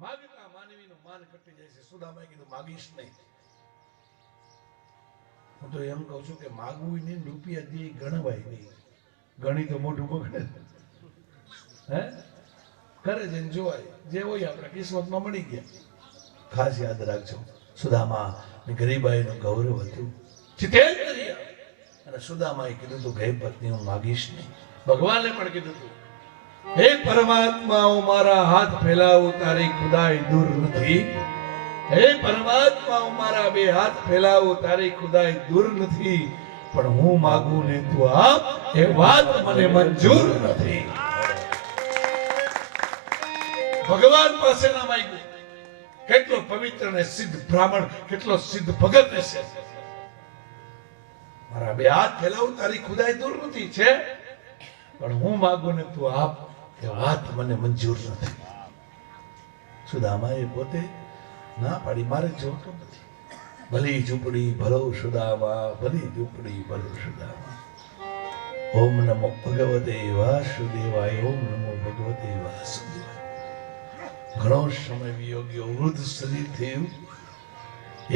માગતા માનવીનું માન ઘટી જાય છે. સુદામાએ કીધું માગીશ નહીં. હું તો એમ કહું છું કે માગવું નહીં, રૂપિયા દે ગણવાય નહીં. ગણી તો મોઢું બગડે. હે કરે છે ને જોવાય, જે હોય આપણા કિસ્મતમાં મળી ગયા. ખાસ યાદ રાખજો, સુદામા ગરીબાઈનું ગૌરવ હતું. જીતેન્દ્રિય અને સુદામાએ કીધું તું ગઈ પત્ની હું માગીશ નહીં. ભગવાને પણ કીધું તું હે પરમાત્મા હું મારા હાથ ફેલાવું તારી ખુદાઈ દૂર નથી. હે પરમાત્મા હું મારા બે હાથ ફેલાવું તારી ખુદાઈ દૂર નથી, પણ હું માગું ને તું આપ એ વાત મને મંજૂર નથી. ભગવાન પાસે ના માંગ્યું. કેટલો પવિત્ર ને સિદ્ધ બ્રાહ્મણ, કેટલો સિદ્ધ ભગત હશે. મારા બે હાથ ફેલાવું તારી ખુદાઈ દૂર નથી છે, પણ હું માગું ને તું આપ એ વાત મને મંજૂર નથી. સુદામાએ પોતે ના પાડી, મારે જોતો નથી. ભલી ઝૂંપડી ભલો સુદામા, ભલી ઝૂંપડી ભલો સુદામા. ઓમ નમો ભગવતે વાસુદેવાય, ઓમ નમો ભગવતે વાસુદેવાય. ઘણો સમય વિયોગ્યો, વૃદ્ધ શરીર થયું.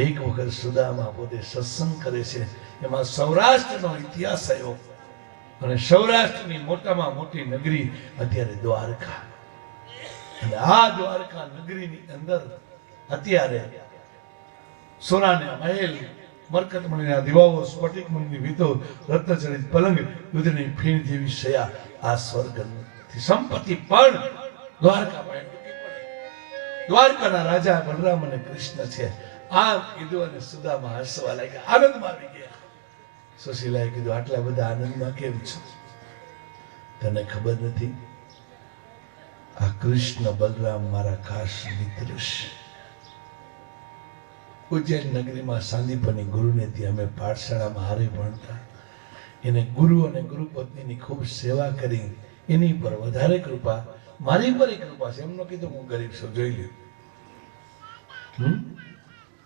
એક વખત સુદામા પોતે સત્સંગ કરે છે. એમાં સૌરાષ્ટ્રનો ઇતિહાસ આવ્યો અને સૌરાષ્ટ્રની મોટામાં મોટી નગરી અત્યારે દ્વારકા. અને આ દ્વારકા નગરીની અંદર અત્યારે સોનાના મહેલ, મરકતમણીના દીવાઓ, સ્ફટિકમણીની વિતો, રત્નચરિત પલંગ, દૂધની ફીણ જેવી શયા, આ સ્વર્ગથી સંપત્તિ પણ દ્વારકામાં ટૂંકી પડે. દ્વારકાના રાજા બલરામ અને કૃષ્ણ છે. આમ કીધું અને સુદામા હસવા લાગ્યા, આનંદમાં આવી ગયા. સુશીલાએ કીધું આટલા બધા આનંદમાં કેમ છો? તને ખબર નથી, આ કૃષ્ણ બલરામ મારા ખાસ મિત્ર છે. ઉજ્જૈન નગરીમાં સાંદીપની ગુરુને ત્યાં અમે પાઠશાળામાં હારે ભણતા. એને ગુરુ અને ગુરુ પત્નીની ખૂબ સેવા કરી. એની પર વધારે કૃપા, મારી પર કૃપા છે. એમનો કીધું હું ગરીબ છું, જોઈ લ્યો.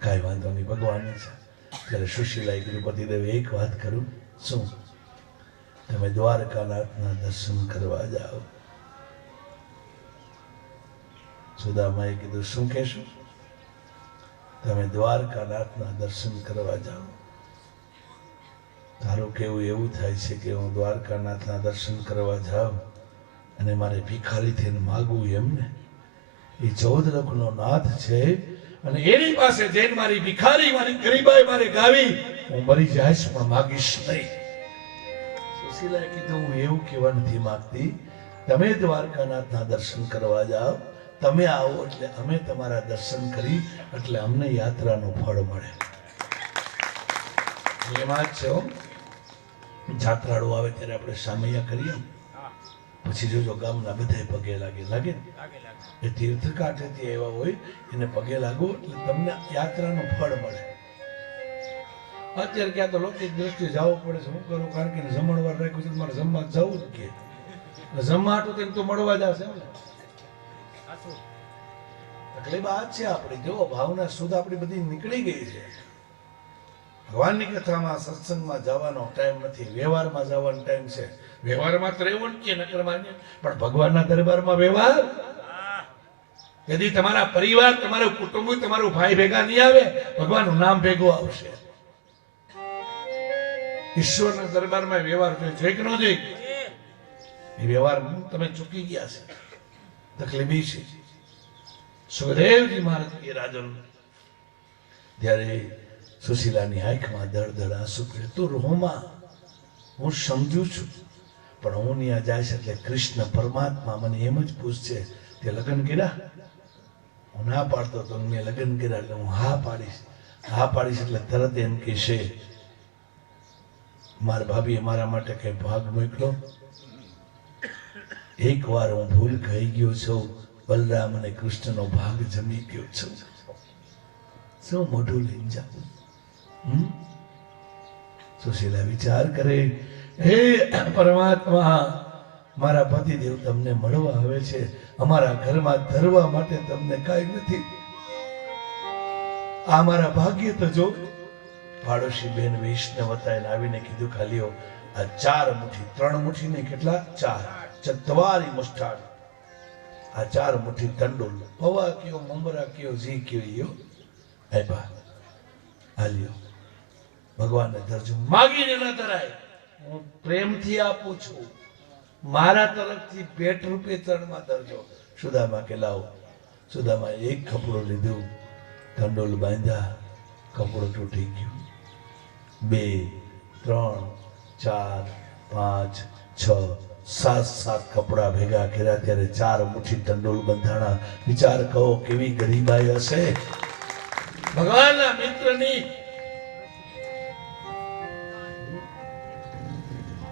કાંઈ વાંધો નહીં, ભગવાનની છે. ત્યારે સુશીલાએ કીધું પતિદેવ એક વાત કરું. શું? તમે દ્વારકાનાથના દર્શન કરવા જાઓ. સુદામાએ કીધું શું કહેશો? તમે દ્વારકાનાથના દર્શન કરવા જાઓ. તારું કેવું એવું થાય છે કે હું દ્વારકાનાથના દર્શન કરવા જાઉં અને મારે ભિખારી થઈને માગવું એમને? એ 14 લખનો નાથ છે અને એની પાસે જઈને મારી ભિખારી, મારી ગરીબાઈ મારે ગાવી, હું મરી જઈશ પણ માગીશ નહીં. સુશીલાએ કીધું હું એવું કહેવા નથી માંગતી. તમે દ્વારકાનાથના દર્શન કરવા જાઓ, તમે આવો એટલે અમે તમારા દર્શન કરી એટલે અમને યાત્રાનું ફળ મળે. એમાં જ છે જાત્રાળુ આવે ત્યારે આપણે સામૈયા કરીએ, પછી જોજો ગામના બધા પગે લાગે એ તીર્થ કાંઠેથી એવા હોય એને પગે લાગો એટલે તમને યાત્રાનું ફળ મળે. અત્યારે ક્યાં તો લૌકિક દ્રષ્ટિએ જવું પડે છે. હું કરું કારણ કે જમણવાર રાખ્યું છે, મારે જમવા જવું જ કે જમવા હાટું તેમ તો મળવા જ આવશે ને. તકલીફ આ છે આપણી. જો ભાવના શુદ્ધ આપણી બધી નીકળી ગઈ છે. ભગવાનની કથામાં સત્સંગમાં જવાનો ટાઈમ નથી, વ્યવહારમાં જવાનો ટાઈમ છે. વ્યવહારમાં તો રહેવું જ કે નકર માન્ય, પણ ભગવાનના દરબારમાં વ્યવહાર. यदि તમારા પરિવાર, તમારું કુટુંબ, તમારું ભાઈ ભેગા નહીં આવે, ભગવાનનું નામ ભેગું આવશે. ઈશ્વરના દરબારમાં વ્યવહાર જોઈ કે ન જોઈ? એ વ્યવહાર તમે ચૂકી ગયા છે. તકલીફ છે. સુખદેવજી મહારાજ કે રાજન ત્યારે સુશીલાની આંખમાં દળ આંસુ પડે. તું રોમાં, હું સમજુ છું, પણ હું ત્યાં જાય છે એટલે કૃષ્ણ પરમાત્મા મને એમ જ પૂછશે તે લગ્ન કર્યા? હું ના પાડતો તો મેં લગ્ન કર્યા એટલે હું હા પાડીશ એટલે તરત એમ કહેશે મારા ભાભીએ મારા માટે કઈ ભાગ મોકલો. એક વાર હું ભૂલ ખાઈ ગયો છું, બલરામ અને કૃષ્ણનો ભાગ જમી ગયો છું. શું મોઢું લઈને જાઉં? સુશીલા વિચાર કરે, હે પરમાત્મા, મારા પતિદેવ તમને મળવા આવે છે, અમારા ઘરમાં ધરવા માટે તમને કાંઈ નથી. આ મારા ભાગ્ય તો જો. પાડોશી બેન વૈષ્ણવતાએ આવીને કીધું ખાલીઓ આ 4 મુઠ્ઠી, 3 મુઠ્ઠી ને કેટલા 4 ચત્વારી મુષ્ઠાળ આ 4 મુઠ્ઠી તંડુલ પૌવા કયો મમરા કયો જી કયો યો આપ્યા આલ્યો ભગવાનને ધરજો માગીને ન ધરાય હું પ્રેમથી આપું છું મારા તરફથી ભેટ રૂપે ચરણમાં ધરજો સુદામા કે લાવો સુદામા એક કપડું લીધું તંડોલ બાંધ્યા કપડું તૂટી ગયું 2 3 4 5 6 7 કપડા ભેગા કર્યા ત્યારે 4 મુઠ્ઠી તંડોલ બંધાણા વિચાર કહો કેવી ગરીબાઈ હશે ભગવાનના મિત્રની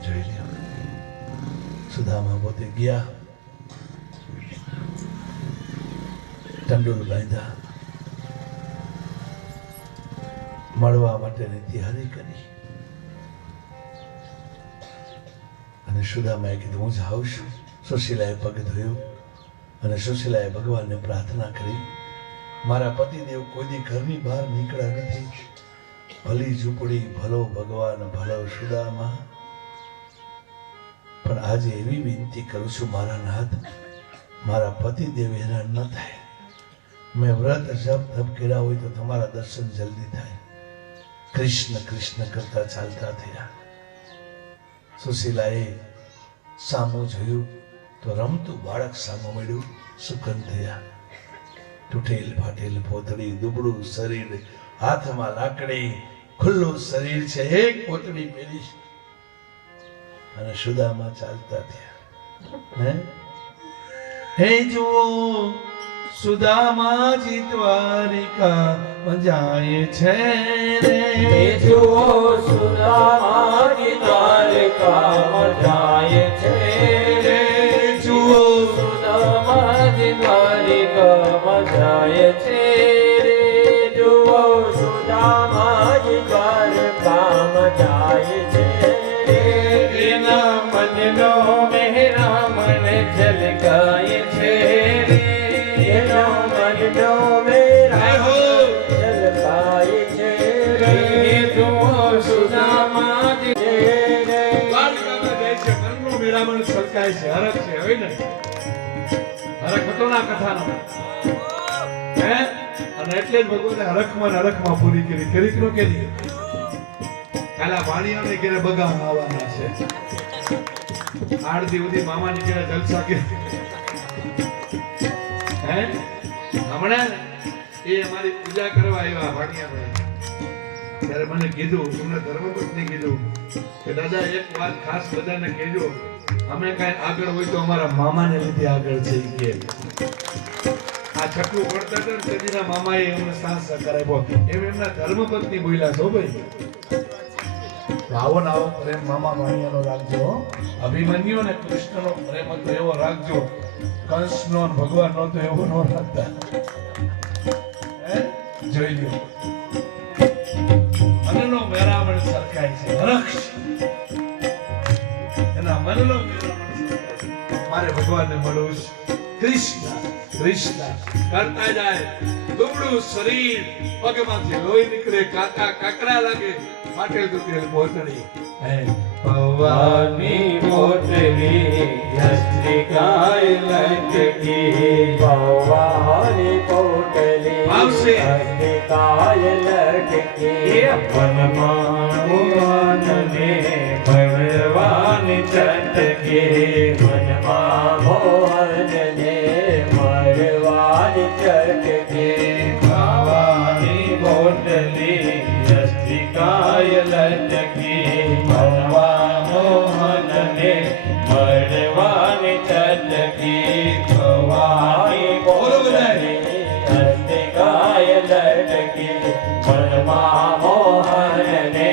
જોઈ લ્યો સુદામા પોતે ગયા તંડોલ બાંધ્યા મળવા માટેની તૈયારી કરી અને સુદામાએ કીધું હું જાઉં છું સુશીલાએ પગ ધોયો અને સુશીલાએ ભગવાનને પ્રાર્થના કરી મારા પતિદેવ કોઈ દી ઘરની બહાર નીકળ્યા નથી ભલી ઝૂંપડી ભલો ભગવાન ભલો સુદામા પણ આજે એવી વિનંતી કરું છું મારા નાથ મારા પતિદેવ હેરાન ન થાય મેં વ્રત જપ તપ કર્યા હોય તો તમારા દર્શન જલ્દી થાય કૃષ્ણ કૃષ્ણ કરતા ચાલતા થયા સુશીલાએ સામું જોયું તો રમતું બાળક સામું મળ્યું સુકન થયા તૂટેલ ફાટેલ પોતડી દુબળું શરીર હાથમાં લાકડી ખુલ્લું શરીર છે એક પોતડી પહેરી અને સુદામા ચાલતા થયા હે જુઓ સુદામાજી દ્વારિકા જાય છે રે જુઓ સુદામાજી દ્વારિકા જાય છે રે જુઓ સુદામાજી દ્વારિકા જાય છે રે જુઓ સુદામાજી દ્વારિકા જાય છે એના મનનો મેરા મન ઝલકાય છે રે એના મનનો મેરા ઝલકાય છે રે જુઓ સુદામાજી દ્વારકામાં જાય છે મનનો મેળામણ છલકાય છે હરખ છે હોય ને હરખ હતો ના કથાનો હે અને એટલે જ ભગવાને હરખમાં પૂરી કરી કરી નો કેલી કાલા વાણીઓને ઘરે બગામ આવવાના છે આરતી ઉધી મામાની ઘરે જલસા કે હે હમણાં એ અમારી પૂજા કરવા આવ્યા વાણિયા ત્યારે મને કીધું તમને ધર્મપત્ની કીધું કે દાદા એક વાત ખાસ બધાને કહેજો અમે કઈ આગળ હોય તો અમારા મામાને લીધે આગળ જઈ કે આ છઠ્ઠું પડતા હતા તેના મામાએ એમને સાથ સહકાર આપ્યો એમ એમના ધર્મપત્ની બોલ્યા છો ભાઈ આવો ને આવો પ્રેમ મામા માણિયાનો રાખજો અભિમન્યુ અને કૃષ્ણનો પ્રેમ હતો એવો રાખજો કંસનો અને ભગવાનનો તો એવો ન રાખતા જોઈ લ્યો મનનો મેરામણ સરખાય છે હરખ એના મનનો મેરામણ મારે ભગવાનને મળવું છે કૃષ્ણ કરતા જાય દુબળું શરીર પગમાંથી લોહી નીકળે કાકા કાકડા લાગે ફાટેલ તૂટેલ પોતળી ભવાની પોટલી યસ્ત્રિકાય લટકી ભવાની પોટલી યસ્ત્રિકાય લટકી મનમાં મોહનને ભગવાન ચટકી મનમાં મોહનને ભગવાન ચટકી ભવાની પોટલી યસ્ત્રિકાય લટકી ભવા મોહનને મળવાની ચટકી ભવાની પોટલી યસ્ત્રિકાય લટકી મનમાં મોહનને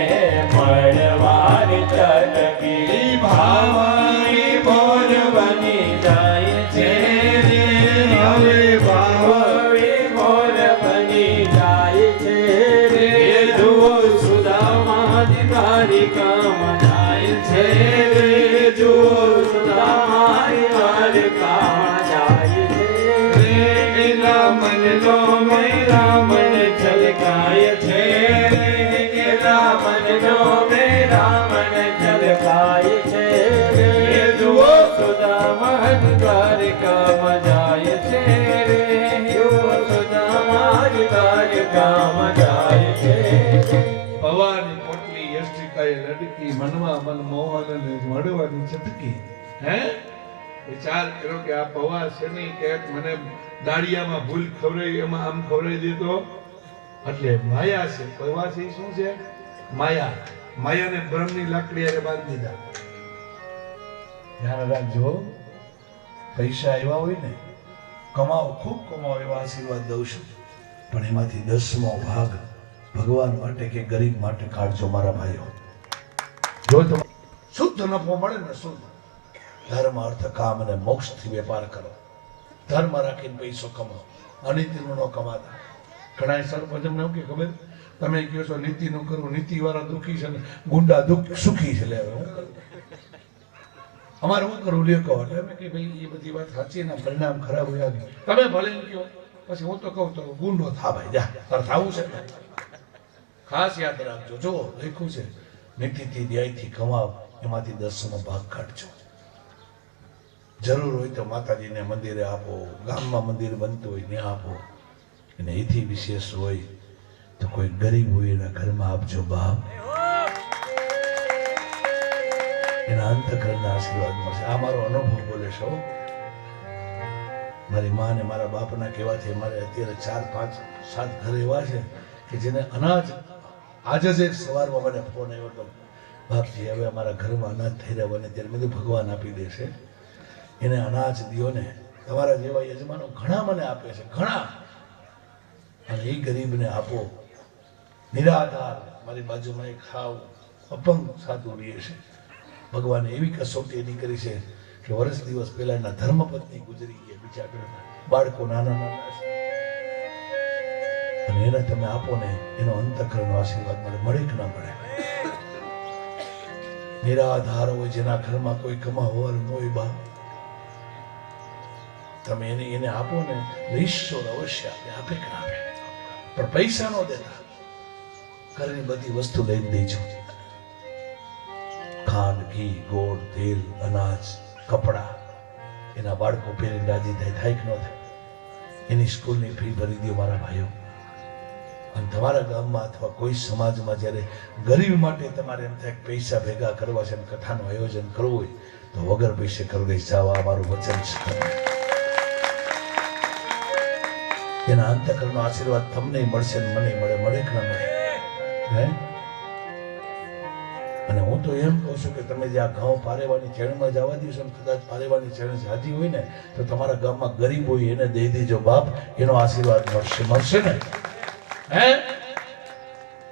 મળવાની ચટકી ભાવાની બોલ બની જાય છે હવે ભાવી બોલ બની જાય છે જુઓ સુદામાજી દ્વારિકા જાય છે જુઓ સુદામાજી દ્વારિકા જાય છે એના મનનો મેરા મન ઝલકાય છે એના મનનો મેરા મન ઝલકાય છે જુઓ સુદામાજી દ્વારિકા જાય કામ જાય છે પવાની પોટલી યષ્ટિકાએ લડકી મનવા મન મોહન ને મળવાની છટકી હે વિચાર કરો કે આ પવા છે નહીં કે મને દાળિયામાં ભૂલ ખવરાઈ એમાં આમ ખવરાઈ દીધો એટલે માયા છે પવા છે ઈ શું છે માયા માયાને બ્રહ્મની લાકડી હારે બાંધી દીધા ધ્યાન રાખજો પૈસા આવ્યા હોય ને કમાઓ ખૂબ કમાઓ એવા આશીર્વાદ દઉં છું પણ એમાંથી 10મો ભાગ ભગવાન માટે કે ગરીબ માટે કાઢજો મારા ભાઈઓ જો તમે શુદ્ધ નફો મળે ને શુદ્ધ ધર્મ અર્થ કામ અને મોક્ષથી વેપાર કરો ધર્મ રાખીને પૈસો કમાઓ અનીતિનું ન કમાતા ઘણા સરપંચ ને કે ખબર તમે કહો છો નીતિનું કરવું નીતિ વાળા દુઃખી છે ને ગુંડા દુઃખ સુખી છે લે હવે હું કરું અમારે શું કરવું લ્યો કહો એટલે અમે કે ભાઈ એ બધી વાત સાચી ને પરિણામ ખરાબ હોય તમે ભલે એમ કહો પછી હું તો કહું તો ગુંડો થા ભાઈ જા તાર થાવું છે ખાસ યાદ રાખજો જો લખ્યું છે નીતિથી ન્યાયથી કમાવ એમાંથી 10મો ભાગ કાઢજો જરૂર હોય તો માતાજીને મંદિરે આપો ગામમાં મંદિર બનતું હોય ત્યાં આપો અને એથી વિશેષ હોય તો કોઈ ગરીબ હોય એના ઘરમાં આપજો બાપ એના અંતઃકરણના આશીર્વાદ મળશે આ મારો અનુભવ બોલે છો મારી માં ને મારા બાપના કહેવાથી અમારે અત્યારે 4, 5, 7 ઘર એવા છે કે જેને અનાજ આજે જ સવારમાં મને ફોન આવ્યો હતો બાપજી હવે અમારા ઘરમાં અનાજ થઈ રહ્યા ને ત્યારે બધું ભગવાન આપી દેશે એને અનાજ દિયો ને તમારા જેવા યજમાનો ઘણા મને આપે છે ઘણા અને એ ગરીબને આપો નિરાધાર મારી બાજુમાં એક ખાવ અપંગ સાધુ રહે છે ભગવાને એવી કસોટી એની કરી છે કે વર્ષ દિવસ પહેલા એના ધર્મપત્ની ગુજરી ગયા બિચારા બાળકો નાના નાના છે અને એને તમે આપો ને એનો અંતઃકરણનો આશીર્વાદ મળે કે ના મળે નિરાધાર હોય જેના ઘરમાં કોઈ કમાવર ન હોય બા તમે એને આપો ને ઈશ્વર અવશ્ય આપે કે ના આપે પણ પૈસા નો દેતા ઘરની બધી વસ્તુ લઈને દેજો ખાંડ ઘી ગોળ તેલ અનાજ કપડા એના બાળકો પહેરીને રાજી થાય કે ન થાય એની સ્કૂલની ફી ભરી દો મારા ભાઈઓ અને તમારા ગામમાં અથવા કોઈ સમાજમાં જ્યારે ગરીબ માટે તમારે એમ થાય પૈસા ભેગા કરવા છે અને કથાનું આયોજન કરવું હોય તો વગર પૈસે કરી દઈ જાવ આ મારું વચન છે એના અંતઃકરણનો આશીર્વાદ તમને મળશે ને મને મળે કે ના મળે હે અને હું તો એમ કહું છું કે તમે જે આ ઘઉં પારેવાની ચેણમાં જવા દિવસો કદાચ પારેવાની ચેણ જાજી હોય ને તો તમારા ગામમાં ગરીબ હોય એને દઈ દેજો બાપ એનો આશીર્વાદ મળશે ને હે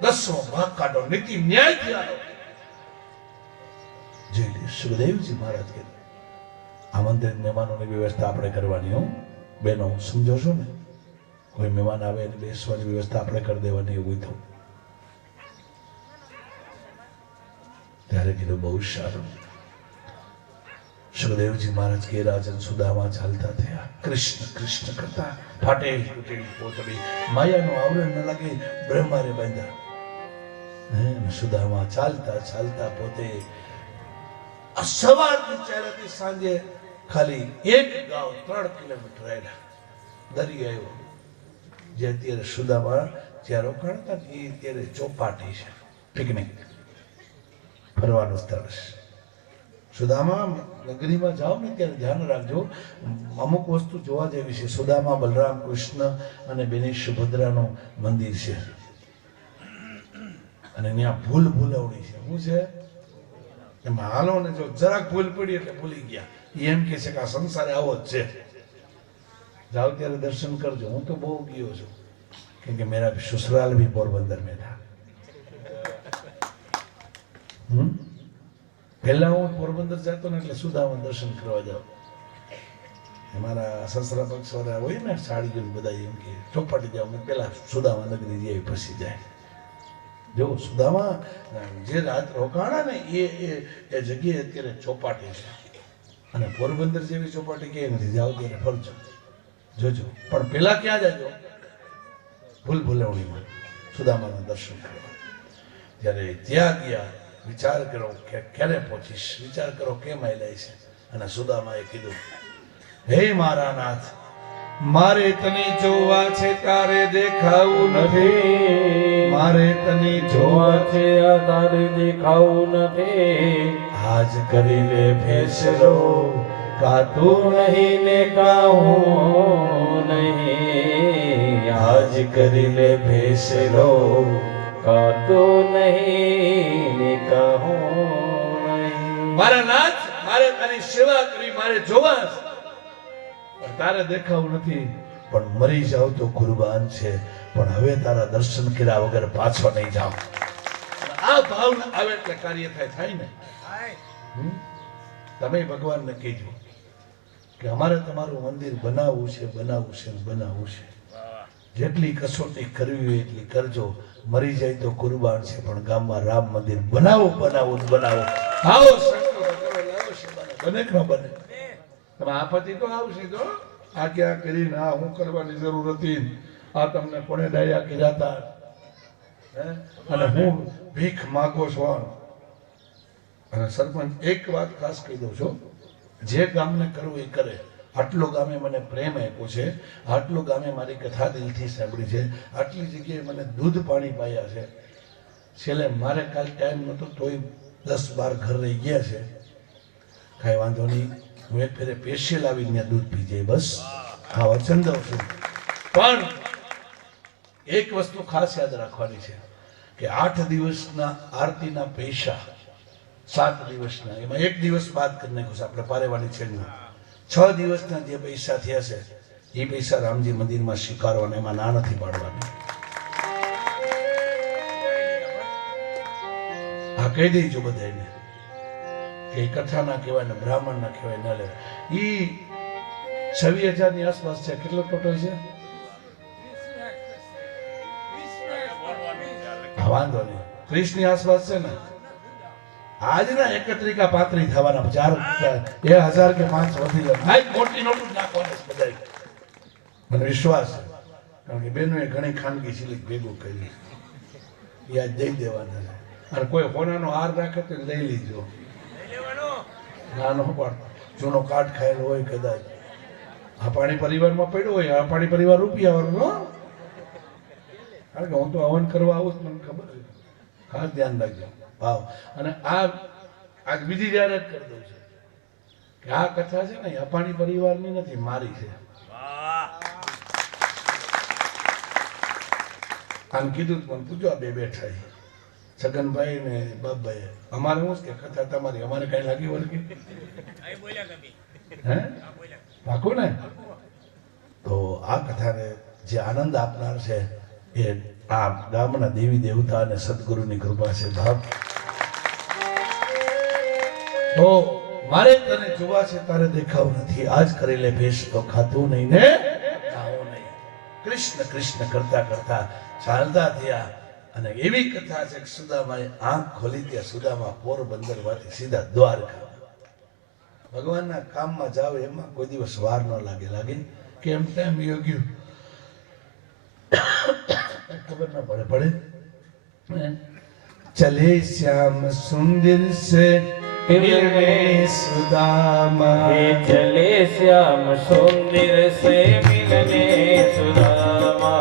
10મો ભાગ કાઢો નીતિ ન્યાયથી આલો જોઈ લે સુખદેવજી મહારાજ કે આમંત્રિત મહેમાનોની વ્યવસ્થા આપણે કરવાની હો બેનો સમજો છો ને કોઈ મહેમાન આવે એને બેસવાની વ્યવસ્થા આપણે કરી દેવાની એવું તો ત્યારે કીધું બહુ સારું સુખદેવજી મહારાજ કે રાજન સુદામા ચાલતા થયા કૃષ્ણ કૃષ્ણ કરતા ફાટેલ તૂટેલી પોતળી માયાનું આવરણ ન લાગે બ્રહ્માને બાંધ્યા સુદામા ચાલતા ચાલતા પોતે સવારથી ચાલતી સાંજે ખાલી એક ગાવ 3 કિલોમીટર આવ્યા દરિયો જે અત્યારે સુદામા જ્યાં રોકાણતા એ અત્યારે ચોપાટી છે પિકનિક ફરવાનું સ્થળ છે સુદામા નગરીમાં જાઓ ને ત્યારે ધ્યાન રાખજો અમુક વસ્તુ જોવા જેવી છે સુદામા બલરામ કૃષ્ણ અને બેની સુભદ્રાનું મંદિર છે અને ત્યાં ભૂલવણી છે શું છે એમાં હાલો ને જો જરાક ભૂલ પડી એટલે ભૂલી ગયા એમ કે છે કે આ સંસારે આવો જ છે जाओ ત્યારે દર્શન કરજો હું તો બહુ ગયો છું કેમ કે मेरा ससुराल भी पोरबंदर में था પહેલા હું પોરબંદર જતો ને એટલે સુદામા દર્શન કરવા જાવ અમારા સસરા પક્ષ વાળા હોય ને સાડી બધા એમ કે ચોપાટી જાવ મેં પેલા સુદામા નગરી જઈ પછી જાય જો સુદામા જે રાત રોકાણા ને એ જગ્યાએ અત્યારે ચોપાટી છે અને પોરબંદર જેવી ચોપાટી કે નથી જાવ ત્યારે ફરજો જોજો પણ પેલા ક્યાં જાજો ભૂલવણીમાં સુદામાના દર્શન કરવા જ્યારે ત્યાં ગયા વિચાર કરો કે ક્યારે પહોંચીશ વિચાર કરો કેમ આયલાય છે અને સુદામાએ કીધું હે મારા નાથ મારે તને જોવા છે તારે દેખાવું નથી, મારે તને જોવા જોવા છે આ તારે દેખાવું નથી, આજ કરી લે ફેસલો કાતું તું નહીં ને કાહું નહીં, આજ કરી લે ફેસલો કાતું નહીં ને કાહું નહીં. મારા નાથ મારે તારી સેવા કરી મારે જોવા છે. પણ તારે દેખાવું નથી, પણ મરી જાવ તો કુરબાન છે, પણ હવે તારા દર્શન કર્યા વગર પાછો નહીં જાવ. આ ભાવના આવે એટલે કાર્ય થાય ને. તમે ભગવાનને કહેજો કે અમારે તમારું મંદિર બનાવવું છે, બનાવવું છે ને બનાવવું છે. જેટલી કસોટી કરવી હોય એટલી કરજો. મરી જાય તો કુરબાન છે, પણ ગામમાં રામ મંદિર બનાવો બનાવો ને બનાવો. આવો સંકલ્પ કરો, લાવો શબાને. બને કે ન બને? તમે આપત્તિ તો આવશે તો આ ક્યાં કરીને આ હું કરવાની જરૂર હતી, આ તમને કોને ડાયા કર્યા હતા, અને હું ભીખ માગો છો. અને સરપંચ એક વાત ખાસ કહી દઉં છું, જે ગામને કરવું એ કરે. આટલો ગામે મને પ્રેમ આપ્યો છે, આટલો ગામે મારી કથા દિલથી સાંભળી છે, આટલી જગ્યાએ મને દૂધ પાણી પાયા છે. છેલ્લે મારે કાલ ટાઈમ નહોતો તોય 10-12 ઘર રહી ગયા છે. કાંઈ વાંધો નહીં, હું એક ફેરે સ્પેશિયલ આવીને દૂધ પી જાય બસ. હા વચન દઉં છું. પણ એક વસ્તુ ખાસ યાદ રાખવાની છે કે 8 દિવસના આરતીના પૈસા 7 દિવસના, એમાં 1 દિવસ બાદ કરી નાખ્યું છે આપણે પારેવાની છેડમાં. 6 દિવસના જે પૈસા થયા છે એ પૈસા રામજી મંદિરમાં સ્વીકારવાના, એમાં ના નથી પાડવાની. આ કહી દેજો બધાને કે કથા ના કહેવાય ને બ્રાહ્મણ ના કહેવાય ના લે. ઈ 26,000 ની આસપાસ છે. કેટલો ટોટલ છે? હા, વાંધો નહીં, 30 ની આસપાસ છે ને. આજના 31 35 થવાના, 1000 કે 5 વધી જાય. મોટી નોટું નાખવાની બધા, મને વિશ્વાસ છે. કારણ કે બેનોએ ઘણી ખાનગી સિલિક ભેગું કરી, યાદ દઈ દેવાના છે. અને કોઈ હોનાનો હાર રાખે તો લઈ લીજો. નાનો પણ જૂનો કાટ ખાયેલો હોય કદાચ, આ પાણી પરિવારમાં પડ્યો હોય, આ પાણી પરિવાર રૂપિયા વાળો. કારણ કે હું તો હવન કરવા આવું જ, મને ખબર છે. ખાસ ધ્યાન રાખજો ભાવ. અને આજ બીજી જાહેરાત કરી દઉં છું કે આ કથા છે ને અપાણી પરિવારની નથી, મારી છે. આમ કીધું મને પૂછો, આ બે બેઠા છે છગનભાઈ ને બાપભાઈ. અમારે શું કે કથા તમારી, અમારે કઈ લાગી વળગી? હે પાકું ને? તો આ કથાને જે આનંદ આપનાર છે એ આ ગામના દેવી દેવતા અને સદગુરુની કૃપા છે. ભાવ તો મારે તને જોવા છે તારે દેખાવ નથી, આજ કરી લે ભેષ તો ખાતું નહીં ને ખાવું નહીં. કૃષ્ણ કૃષ્ણ કરતા કરતા ચાલતા થયા. અને એવી કથા છે કે સુદામાએ આંખ ખોલી ત્યાં સુદામા પોરબંદર માંથી સીધા દ્વારકા. ભગવાનના કામમાં જાવ એમાં કોઈ દિવસ વાર ન લાગે. લાગે કેમ ટાઈમ યોગ્ય ખબર ના પડે. ચલે શ્યામ સુંદર સે મિલને સુદામા, चले श्याम सुंदर से मिलने सुदामा,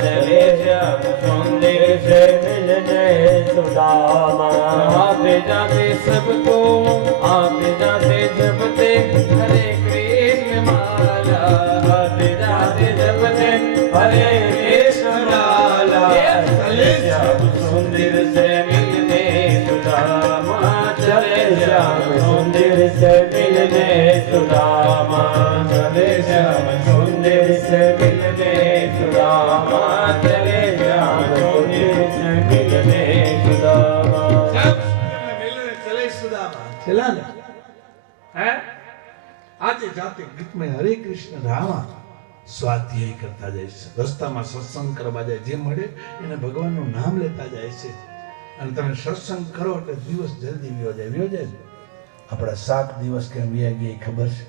चले श्याम सुंदर से मिलने सुदामा. आते जाते सबको आते जाते जपते हरे कृष्ण माला, आते जाते जपते हरे कृष्ण माला. चले श्याम सुंदर से मिलने सुदामा, चले श्याम सुंदर से मिलने सुदामा, चले श्याम सुंदर से मिलने सुदामा, चले श्याम सुंदर से मिलने सुदामा. ચલે સુદામા ચલા ને. હે આતે જાતે ગીતમાં હરે કૃષ્ણ રામા સ્વાધ્યાય કરતા જાય છે. રસ્તામાં સત્સંગ કરવા જાય, જે મળે એને ભગવાનનું નામ લેતા જાય છે. અને તમે સત્સંગ કરો એટલે દિવસ જલ્દી વ્યો જાય. આપણા 7 દિવસ કેમ વ્યા ગયા ખબર છે?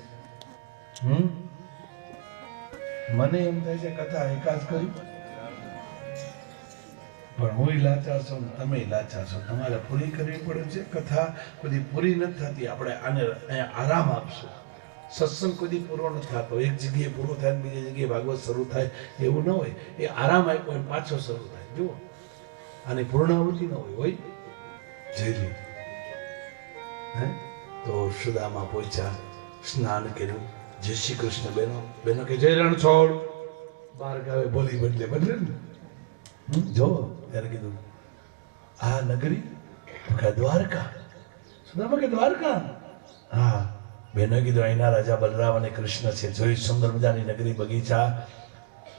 મને એમ થાય છે કથા એકાદ કરી, પણ હું લાચાર છું ને તમે લાચાર છો. તમારે પૂરી કરવી પડે છે. કથા બધી પૂરી નથી થતી. આપણે આને અહીંયા આરામ આપશું. સત્સંગ કોઈ પૂરો નથી થતો. એક જગ્યાએ પૂરો થાય ને બીજી જગ્યાએ ભાગવત શરૂ થાય એવું ન હોય. એ આરામ આપ્યો હોય પાછો શરૂ થાય. જુઓ, આની પૂર્ણાહુતિ ન હોય જયરી. હે તો સુદામા પહોંચ્યા, સ્નાન કર્યું. જય શ્રી કૃષ્ણ. બેનો કે જય રણછોડ. બાર ગાવે બોલી બદલે ને. જો ત્યારે કીધું આ નગરી કે દ્વારકા. સુદામા કે દ્વારકા? હા. બેનો કીધું અહીંના રાજા બલરામ અને કૃષ્ણ છે. જોઈ સુંદર મજાની નગરી, બગીચા,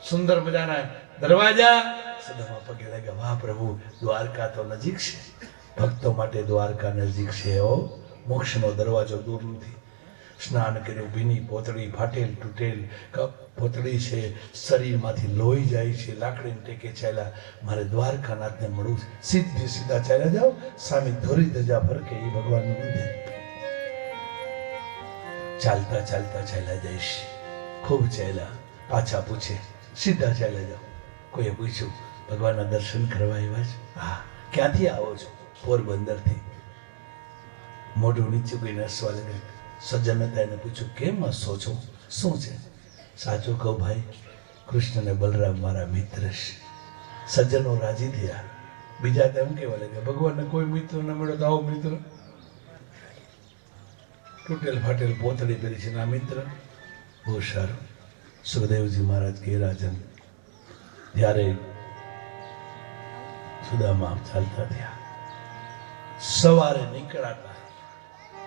સુંદર મજાના દરવાજા. સુદામા પગે લાગ્યા, વાહ પ્રભુ, દ્વારકા તો નજીક છે. ભક્તો માટે દ્વારકા નજીક છે. મોક્ષનો દરવાજો દૂર નથી. સ્નાન કર્યું, ભીની પોતળી, ફાટેલ તૂટેલ પોતળી છે, શરીરમાંથી લોહી જાય છે, લાકડીને ટેકે ચાલ્યા. મારે દ્વારકાનાથને મળવું છે. સીધા ચાલ્યા જાઓ, સામે ધોરી ધજા ફરકે એ ભગવાનનું મંદિર. ચાલતા ચાલ્યા જઈશ. ખૂબ ચાલ્યા, પાછા પૂછે, સીધા ચાલ્યા જાઓ. કોઈએ પૂછ્યું, ભગવાનના દર્શન કરવા આવ્યા છે? હા. ક્યાંથી આવો છો? પોરબંદરથી. મોઢું નીચું કહીને હસવા લાગ્યા. સજ્જન હતા એને પૂછ્યું, કેમ હસો છો? શું છે? સાચું કહું ભાઈ, કૃષ્ણ ને બલરામ મારા મિત્ર છે. સજ્જનો રાજી થયા. બીજા તો એમ કહેવા લાગ્યા, ભગવાનને કોઈ મિત્ર ન મળ્યો તો આવો મિત્ર. તૂટેલ ફાટેલ પોતળી પહેરી છે ના મિત્ર. બહુ સારું. સુખદેવજી મહારાજ કે રાજન ત્યારે સુદામા ચાલતા થયા. સવારે નીકળાતા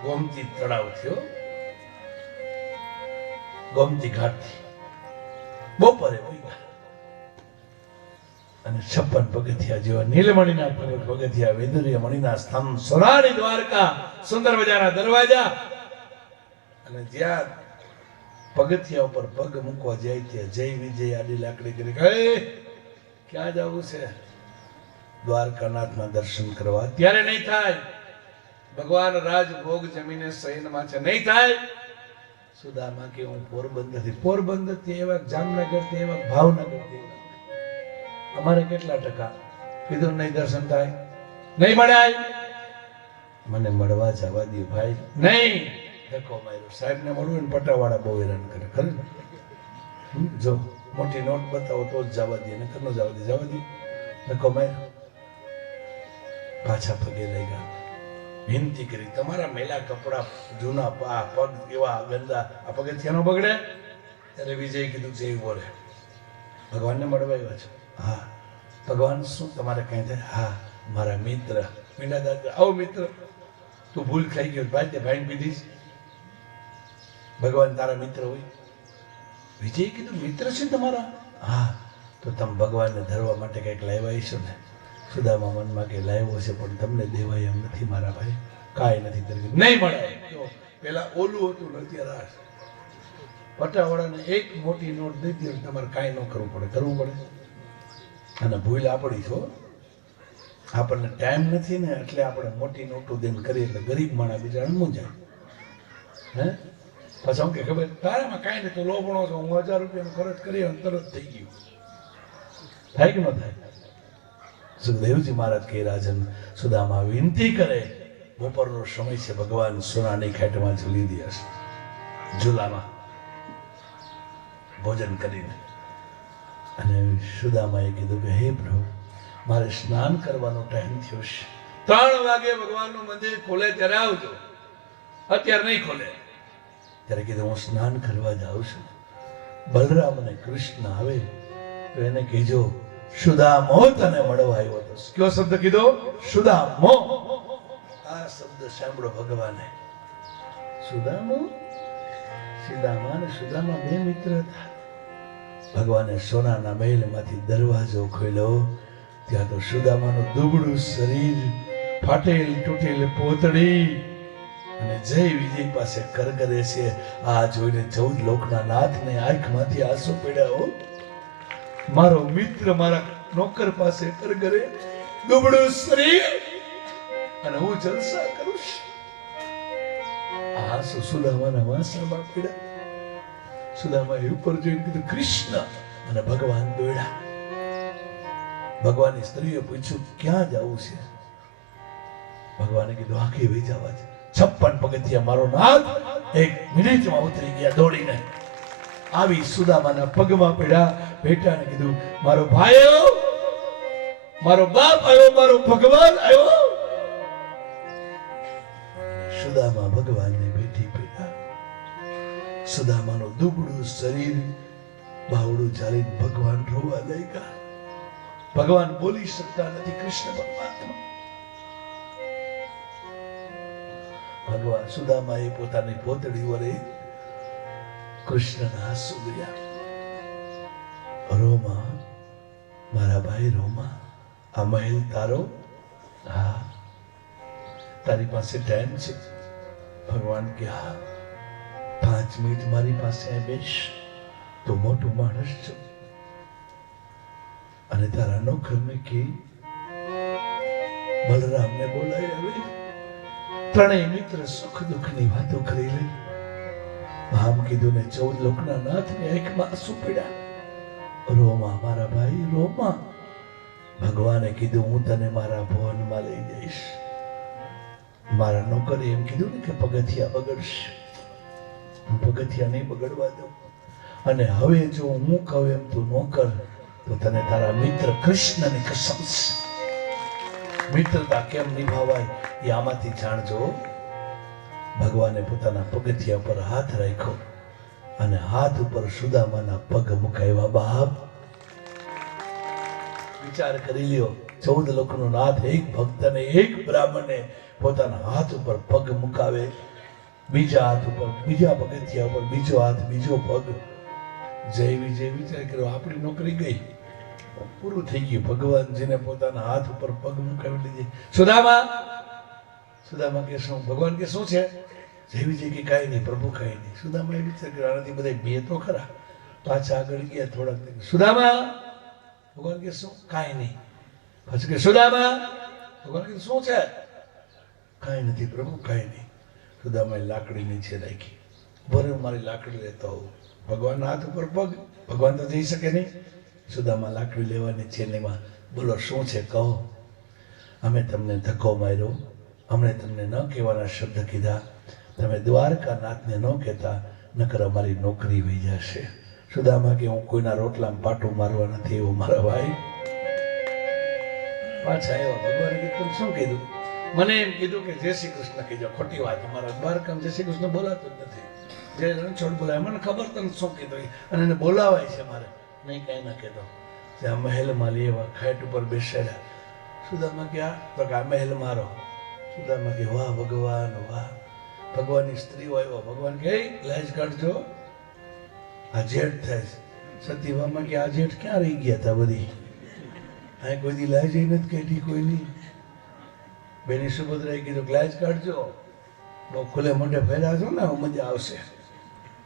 ગોમતી તળાવ થયો, ગોમતી ઘાટથી બપોરે અને 56 પગથિયા જેવા નીલમણીના પગથિયા, વૈદુર્ય મણીના સ્તંભ, સોનાની દ્વારકા, સુંદર મજાના દરવાજા. અને જ્યાં પગથિયા ઉપર પગ મૂકવા જાય ત્યાં જય વિજય આડી લાકડી કરી, ક્યાં જવું છે? દ્વારકાનાથના દર્શન કરવા. ત્યારે નહીં થાય. ભગવાન રાજભોગ જમીને શયનમાં છે, નહીં થાય. સુદામા કે હું પોરબંદર થી એવા, જામનગર થી એવા, ભાવનગર થી એવા. અમારે કેટલા ટકા? કીધું નહીં દર્શન થાય, નહીં મળાય. મને મળવા જવા દે ભાઈ. નહીં. ધક્કો માર્યો. સાહેબ ને મળવું ને પટાવાળા બહુ હેરાન કરે. ખરું જો મોટી નોટ બતાવો તો જ જવા દે, ને ન જવા દે. જવા દે. ધક્કો માર્યો. પાછા પગે લઈ ગયા. વિનંતી કરી, તમારા મેલા કપડા, જૂના પગ એવા ગંદા, આ પગથિયા નો બગડે. ત્યારે વિજય કીધું છે એવું બોલે, ભગવાનને મળવા આવ્યા છો? હા. ભગવાન શું તમારે કઈ થાય? હા, મારા મિત્ર. મીના દાદા, આવો મિત્ર. તું ભૂલ ખાઈ ગયો ભાઈ, તે ભાઈ પીધીશ. ભગવાન તારા મિત્ર હોય? વિજય કીધું મિત્ર છે તમારા? હા. તો તમે ભગવાનને ધરવા માટે કંઈક લાવ્યા છો ને? સુદામા મનમાં કે લાવ્યો છે પણ તમને દેવાય એમ નથી મારા ભાઈ, કાંઈ નથી. તરીકે નહીં મળે. પેલા ઓલું હતું, અત્યારે પટાવાળાને એક મોટી નોટ દઈ દે, તમારે કાંઈ ન કરવું પડે. કરવું પડે. અને ભૂલ આપણી છો, આપણને ટાઈમ નથી ને એટલે આપણે મોટી નોટો દઈને કરીએ, એટલે ગરીબ માણસ બિચારા મૂંઝાય. હે પછી હું કે ખબર તારામાં કાંઈ નહીં, તો લોભણો છો, હું 1000 રૂપિયાનો ખર્ચ કરી તરત થઈ ગયું. થાય કે ન થાય? સુખદેવજી મહારાજ કે રાજન, સુદામા વિનંતી કરે. બપોરનો સમય છે, ભગવાન સોનાની ખાટમાં ઝૂલી દે છે. ઝૂલામાં ભોજન કરીને અને સુદામાએ કીધું કે હે પ્રભુ, મારે સ્નાન કરવાનો ટાઈમ થયો છે. 3 વાગે ભગવાનનું મંદિર ખોલે ત્યારે આવજો, અત્યારે નહીં ખોલે. ત્યારે કીધું હું સ્નાન કરવા જાઉં છું. બલરામ અને કૃષ્ણ આવે તો એને કહેજો સુદામો તને મળવા આવ્યો હતો. કયો શબ્દ કીધો? સુદામો. આ શબ્દ સાંભળો ભગવાને. સુદામો, સુદામા અને સુદામા બે મિત્ર હતા. ભગવાને સોનાના મહેલમાંથી દરવાજો ખોલ્યો. ત્યાં તો સુદામાનું દુબળું શરીર, ફાટેલ તૂટેલ પોતળી અને જય વિજય પાસે કરગરે છે. આ જોઈને 14 લોકના નાથને આંખમાંથી આંસુ પડ્યા. મારો મિત્ર મારા નોકર પાસે કરગરે, દુબળું શરીર, અને હું જલસા કરું છું. આંસુ સુદામાના વાંસણમાં પડ્યા. સુદામાએ ઉપર જોઈને કીધું કૃષ્ણ, અને ભગવાન દોડ્યા. ભગવાનની સ્ત્રીએ પૂછ્યું ક્યાં જવું છે? ભગવાને કીધું આખી વહી જવા છે. 56 પગથિયા મારો નાથ એક મિનિટમાં ઉતરી ગયા દોડીને આવી સુદામાના પગમાં પડ્યા, બેટાને કીધું મારો ભાઈ આવ્યો, મારો બાપ આવ્યો, મારો ભગવાન આવ્યો. સુદામા ભગવાનને બેઠી પડ્યા. સુદામાનું દુબળું શરીર બાવડું ચાલીને ભગવાન રોવા લાગ્યા. ભગવાન બોલી શકતા નથી. કૃષ્ણ પરમાત્મા ભગવાન સુદામાએ પોતાની પોતડી વડે કૃષ્ણના આંસુ જોયા. રોમા, મારા ભાઈ રોમા, આ મહેલ તારો? હા. તારી પાસે ટાઈમ છે? ભગવાન કે હા. 5 મિનિટ મારી પાસે બેસ. તો મોટું માણસ છો અને તારા નોકરને કે બલરામને બોલાવી આવે. ત્રણેય મિત્ર સુખ દુઃખની વાતો કરી લે. આમ કીધું ને 14 લોકના નાથને આંખમાં આંસુ પડ્યા. રોમા, મારા ભાઈ રોમા, ભગવાને કીધું હું તને મારા ભવનમાં લઈ જઈશ. મારા નોકરે એમ કીધું ને કે પગથિયા બગડશે. હું પગથિયા નહીં બગડવા દઉં. અને હવે જો હું કહું એમ તું ન કર તો તને તારા મિત્ર કૃષ્ણની કસમ છે. મિત્રતા કેમ નિભાવાય એ આમાંથી જાણજો. ભગવાને પોતાના પગથિયા પર હાથ રાખ્યો અને હાથ ઉપર સુદામાના પગ મુકાવ્યા. બાપ, વિચાર કરી લ્યો, 14 લોકનો નાથ એક ભક્તને, એક બ્રાહ્મણને પોતાના હાથ ઉપર પગ મુકાવે, બીજા હાથ ઉપર, બીજા પગથિયા ઉપર બીજો હાથ, બીજો પગ. જય વિચાર કર્યો, આપણી નોકરી ગઈ, પૂરું થઈ ગયું. ભગવાનજીને પોતાના હાથ ઉપર પગ મુકાવી લીધી. સુદામા કે શું? ભગવાન કે શું છે? જય વિજય કે કાંઈ નહીં પ્રભુ, કાંઈ નહીં. સુદામા એ વિચાર કર્યો, આનાથી બધા બે તો ખરા. પાછા આગળ ગયા થોડાક. સુદામા, ભગવાન કે શું? કાંઈ નહીં. પછી કે સુદામા, ભગવાન કે શું છે? કાંઈ નથી પ્રભુ, કાંઈ નહીં. સુદામાએ લાકડી નીચે રાખી. ભરે મારી લાકડી લેતો હોઉં. ભગવાનના હાથ ઉપર પગ, ભગવાન તો જઈ શકે નહીં. સુદામા લાકડી લેવાની છેલ્લીમાં, બોલો શું છે કહો. અમે તમને ધક્કો માર્યો, અમને તમને ન કહેવાના શબ્દ કીધા, તમે દ્વારકાનાથને ન કહેતા, નકર અમારી નોકરી વહી જશે. સુદામા કે હું કોઈના રોટલામાં પાટું મારવા નથી એવો મારા ભાઈ. પાછા આવ્યા. ભગવાને કીધું શું કીધું? મને એમ કીધું કે જય શ્રી કૃષ્ણ કીધો. ખોટી વાત, અમારા દ્વારકામાં જય શ્રી કૃષ્ણ બોલાતું જ નથી. જે રણછોડ બોલાય, મને ખબર તને શું કીધું અને એને બોલાવાય છે મારે. નહીં, કાંઈ ના કહેતો. ત્યાં મહેલમાં લેવા ખાટ ઉપર બેસાડ્યા. સુદામા કે આ તો કે આ મહેલ મારો. સુદામા કે વાહ ભગવાન, વાહ. ભગવાનની સ્ત્રીઓ આવ્યો. ભગવાન કે લાજ કાઢજો, આ જેઠ થાય છે. સતીવામાં કે આ જેઠ ક્યાં રહી ગયા હતા બધી? આ કોઈ દી લાજ નથી કાઢી કોઈની. બેની સુભદ્રાએ કીધું લાજ કાઢજો, બહુ ખુલ્લે મોઢે ફેર્યા છો ને મજા આવશે.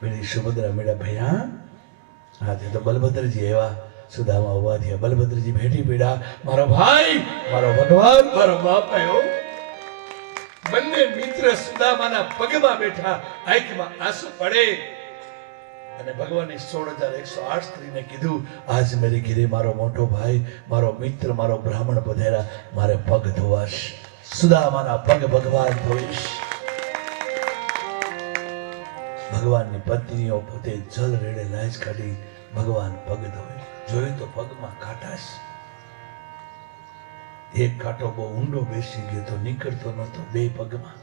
બેની સુભદ્રા મેળા ભાઈ હા હા. તે તો બલભદ્રજી એવા. સુદામા ઉભા થયા. બલભદ્રજી ભેટી પીડા. મારો ભાઈ, મારો ભગવાન, મારો બાપ આવ્યો. બંને મિત્ર સુદામાના પગમાં બેઠા, આંખમાં આંસુ પડે. અને ભગવાનની 16,108 સ્ત્રીને કીધું, આજ મેરી ઘેરે મારો મોટો ભાઈ, મારો મિત્ર, મારો બ્રાહ્મણ પધાર્યા, મારે પગ ધોવાશ. સુદામાના પગ ભગવાન ધોઈશ. ભગવાનની પત્નીઓ પોતે જલ રેડે લાજ કાઢી ભગવાન પગ ધોવે. જોયું તો પગમાં કાંટા છે. એક કાંટો બહુ ઊંડો બેસી ગયો તો નીકળતો નહોતો બે પગમાં.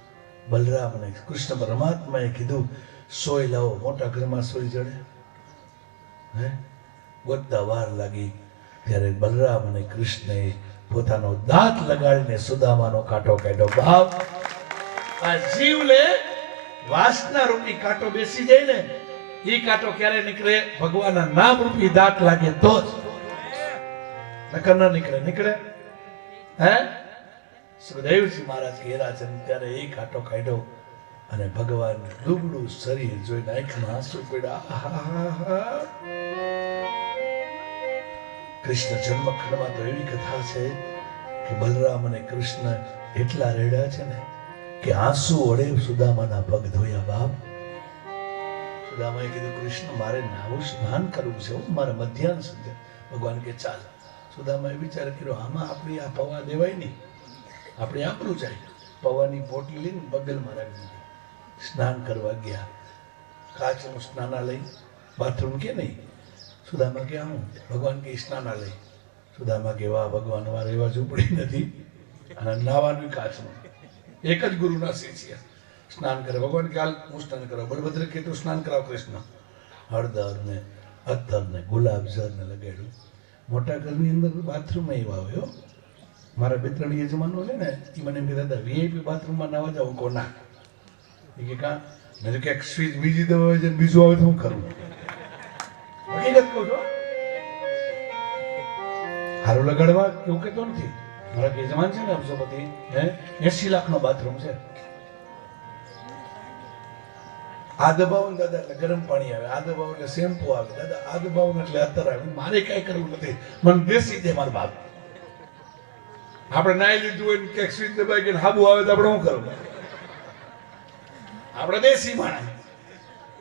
બલરામ અને કૃષ્ણ પરમાત્માએ કીધું સોય લાવો. મોટા ઘરમાં સોય જડે હે? ગોતતા વાર લાગી. ત્યારે બલરામ અને કૃષ્ણએ પોતાનો દાંત લગાડીને સુદામાનો કાંટો કાઢ્યો. બાપ, આ જીવ લે વાસના રૂપી કાંટો બેસી જાય ને, એ કાંટો ક્યારે નીકળે? ભગવાનના નામ રૂપી દાંત લાગે તો જ, નકર ન નીકળે. નીકળે હે? સુખદેવજી મહારાજ ઘેરાચંદ ત્યારે એ કાંટો કાઢ્યો અને ભગવાન દુબળું શરીર જોઈને આંખમાં આંસુ પડ્યા. કૃષ્ણ જન્મખંડમાં તો એવી કથા છે કે બલરામ અને કૃષ્ણ એટલા રેડ્યા છે ને કે આંસુ વડે સુદામાના પગ ધોયા. બાપ, સુદામાએ કીધું કૃષ્ણ મારે નાવું સ્નાન કરવું છે, મારે મધ્યાહન સંધ્યા. ભગવાન કે ચાલ. સુદામાએ વિચાર કર્યો આમાં આપણી આ પવા દેવાય નહીં, આપણે આપણું જાય. પવાની પોટલી લઈને બગલમાં રાખી દીધી. સ્નાન કરવા ગયા, કાચનું સ્નાનાલય, બાથરૂમ કે નહીં. સુદામા કે હું ભગવાન કે સ્નાનાલય. સુદામા કે વાહ ભગવાન, વાર એવા ઝૂંપડી નથી અને નાવાનું કાચનું. એક જ ગુરુના શિષ્ય સ્નાન કરે. ભગવાન કે હાલ હું સ્નાન કરાવ. બલભદ્ર કે તું સ્નાન કરાવ કૃષ્ણ. હળદર ને અત્તર ને ગુલાબ જળ ને લગાડ્યું. મોટા ઘરની અંદર બાથરૂમ એવા હોય. મારા બે ત્રણ યજમાનો છે ને, એ મને એમ કહેતા હતા વીઆઈપી બાથરૂમમાં નાવા જાવ. કો ના, એ કે કાં મેં તો ક્યાંક સ્વીચ બીજી દવા હોય છે બીજું આવે તો હું કરું. હકીકત કહું છો, હારું લગાડવા એવું કહેતો નથી. મારા યજમાન છે ને અમસોપતિ, 80 લાખનો બાથરૂમ છે. આ દબાવો ને દાદા એટલે ગરમ પાણી આવે, આ દબાવો એટલે શેમ્પુ આવે, દાદા આ દબાવો એટલે અત્તર આવે. મારે કઈ કરવું નથી, મને બેસી દે મારા બાપ. આપણે નાઈ લીધું હોય ક્યાંક સ્વીચ દબાઈ ગઈ હાબુ આવે તો આપણે શું કરવું? આપણે દેશી માણસ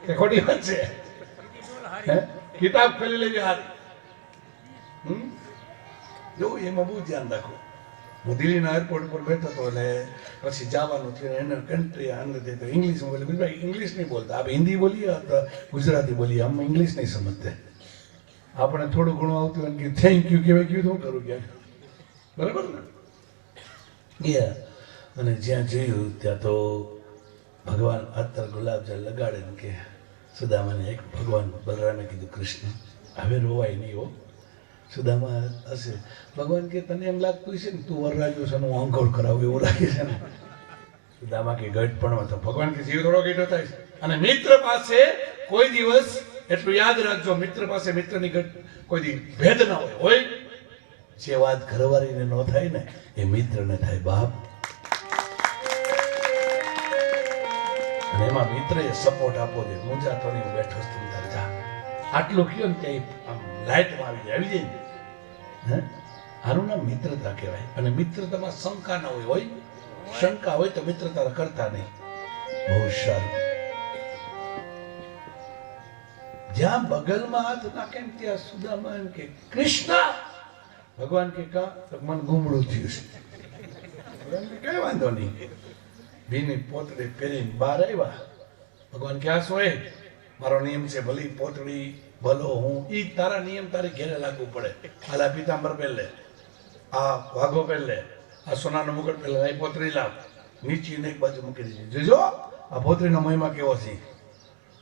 કે ખોટી વાત છે? કિતાબ ખોલી લેવી હારી. જો એમાં બહુ ધ્યાન રાખો. હું દિલ્હીના એરપોર્ટ પર બેઠો હતો એટલે પછી જવાનું થયું. એને કન્ટ્રી આંગ્રેજી તો ઇંગ્લિશમાં બોલે. ભાઈ ઇંગ્લિશ નહીં બોલતા, આપણે હિન્દી બોલીએ અથવા ગુજરાતી બોલીએ, આમ ઇંગ્લિશ નહીં સમજતા. આપણે થોડું ઘણું આવતું હોય કે થેન્ક યુ કહેવાય, કયું શું કરું ક્યાંક, બરાબર ને? ગયા અને જ્યાં જોયું ત્યાં તો ભગવાન અત્તર ગુલાબ જળ લગાડે ને કે સુદામાને એક ભગવાન બલરામે કીધું કૃષ્ણ હવે રોવાય નહીં હો. સુદામા હશે. ભગવાન કે તને એમ લાગતું છે ને તું વરરાજો છે હું અંકોળ કરાવું એવું લાગે છે ને? સુદામા કે ગઢ પણ તો ભગવાન કે જીવ થોડો ગેટો થાય છે. અને મિત્ર પાસે કોઈ દિવસ એટલું યાદ રાખજો, મિત્ર પાસે મિત્રની ગઢ કોઈ દી ભેદ ના હોય. જે વાત ઘરવાળીને ન થાય ને એ મિત્રને થાય બાપ. અને એમાં મિત્રએ સપોર્ટ આપવો જોઈએ. મુંજા તો નહીં બેઠો જા આટલું કયો ને ત્યાં આમ લાઈટમાં આવી જાય ને. આનું નામ મિત્રતા કહેવાય. અને મિત્રતામાં શંકા ના હોય. શંકા હોય તો મિત્રતા કરતા નહીં. બહુ સારું. જ્યાં બગલમાં હાથ નાખે ને ત્યાં સુદામા એમ કે કૃષ્ણ. ભગવાન કે કા મન ગુમડું થયું છે. કઈ વાંધો નહીં. ભીની પોતડી પહેરીને બહાર આવ્યા. ભગવાન કે આ સોય મારો નિયમ છે, ભલી પોતડી ભલો હું, ઈ તારા નિયમ તારી ઘેરે લાગુ પડે. હાલ આ પીતાંબર પહેલે, આ વાઘો પહેલે, આ સોનાનો મુગટ પહેલે, આ પોતરી લાવ. નીચી એક બાજુ મૂકી દીધી. જોજો આ પોતરીનો મહિમા કેવો છે.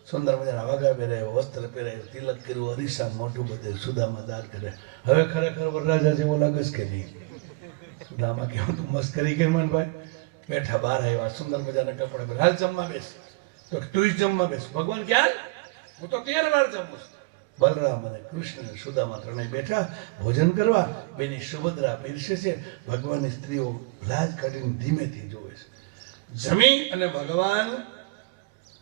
સુંદર મજાના વાઘા પહેરાયો, વસ્ત્ર પહેરાયો, તિલક કર્યું, અરીસા મોઢું બધે સુદામા દાર કરે. હવે ખરેખર વરરાજા જેવો લાગે કે નહીં? સુદામા કેવું તું મસ્કરી કે મન ભાઈ? બેઠા બહાર આવ્યા, સુંદર મજાના કપડા પહેર્યા. હાલ જમવા બેસ. તો તું જ જમવા બેસ. ભગવાન કે હાલ હું તો 13 વાર જમું છું. બલરામ અને કૃષ્ણ સુદામા ત્રણેય બેઠા ભોજન કરવા. બેની સુભદ્રા પીરસે છે. ભગવાનની સ્ત્રીઓ લાજ કાઢીને ધીમેથી જોવે છે. જમી અને ભગવાન